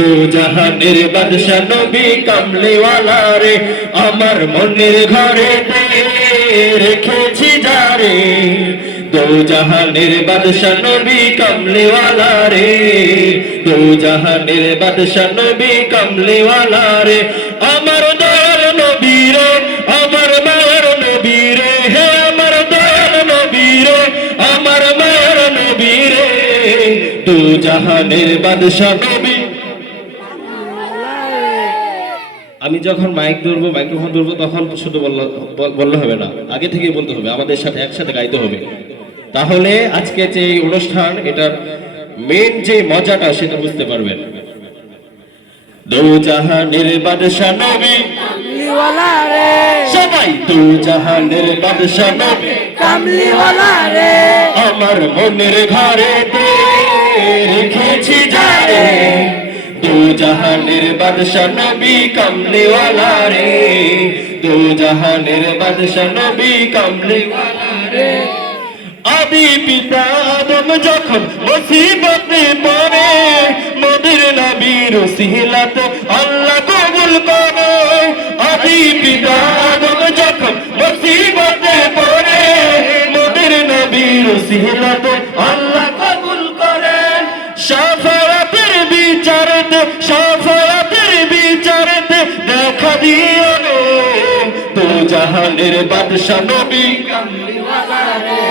দু জাহানের বাদশা নবী কামলিওয়ালা রে আমার মনের ঘরেতে রেখেছি যারে দু জাহানের বাদশা নবী কামলিওয়ালা রে দু জাহানের বাদশা নবী কামলিওয়ালা রে আমার দয়াল নবী রে আমার মায়ের নবী রে হে আমার দয়াল নবী রে আমার মায়ের নবী রে দু জাহানের বাদশা নবী। আমি যখন মাইক ধরবো মাইক্রোফোন ধরবো তখন শুধু বললে হবে না, আগে থেকেই বলতে হবে, আমাদের সাথে একসাথে গাইতে হবে, তাহলে আজকে যে অনুষ্ঠান এটার মেন যে মজাটা সেটা বুঝতে পারবেন। দু জাহানের বাদশা নবী কামলিওয়ালা রে সবাই দু জাহানের বাদশা নবী কামলিওয়ালা রে আমার মনের ঘরেতে রেখেছি যারে দু জাহানের বাদশা নবী কামলিওয়ালা রে দু জাহানের বাদশা নবী কামলিওয়ালা রে আদি পিতা আদম যখন মুসিবতে পড়ে মোদের নবীর ওসিলাতে আল্লাহ কবুল করে আদি পিতা আদম যখন মুসিবতে পড়ে মোদের নবীর ওসিলাতে আল্লাহ কবুল করেন শাফায়াতের বিচারেতে দেখা দিও রে দু জাহানের বাদশা নবী কামলিওয়ালা রে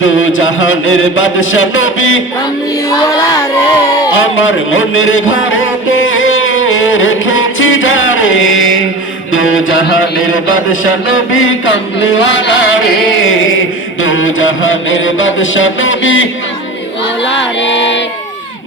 দু জাহানের বাদশা নবী কামলিওয়ালা রে আমার মনের ঘরেতে রেখেছি যারে দু জাহানের বাদশা নবী কামলিওয়ালা রে দু জাহানের বাদশা নবী কামলিওয়ালা রে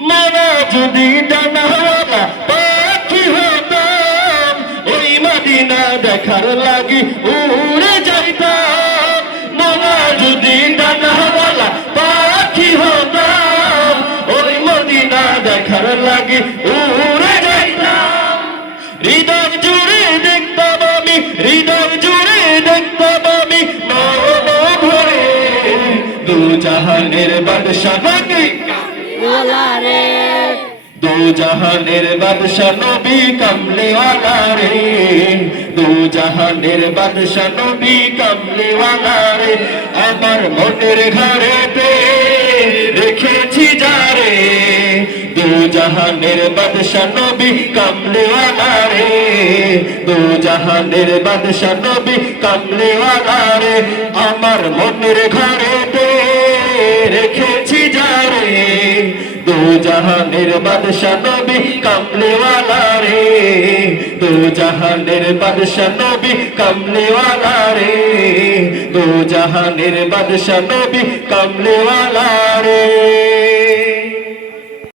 মানা যদি ডানাওয়ালা পাখি হতাম ওই মদিনা দেখার লাগি উড়ে যাইতাম মানা যদি ডানাওয়ালা পাখি হতাম ওই মদিনা দেখার লাগি উড়ে যাইতাম হৃদয় জুড়ে দেখতাম আমি হৃদয় জুড়ে দেখতাম আমি ভরে দু জাহানের বাদশা নবী দু জাহানের বাদশা নবী কামলিওয়ালা রে দু জাহানের বাদশা নবী কামলিওয়ালা রে আমার মনের ঘরেতে রেখেছি যারে দু জাহানের বাদশা নবী কামলিওয়ালা রে দু জাহানের বাদশা নবী কামলিওয়ালা রে আমার মনের ঘরেতে রেখেছি যারে দু জাহানের বাদশা নবী কামলিওয়ালা রে দু জাহানের বাদশা নবী কামলিওয়ালা রে দু জাহানের বাদশা নবী কামলিওয়ালা রে।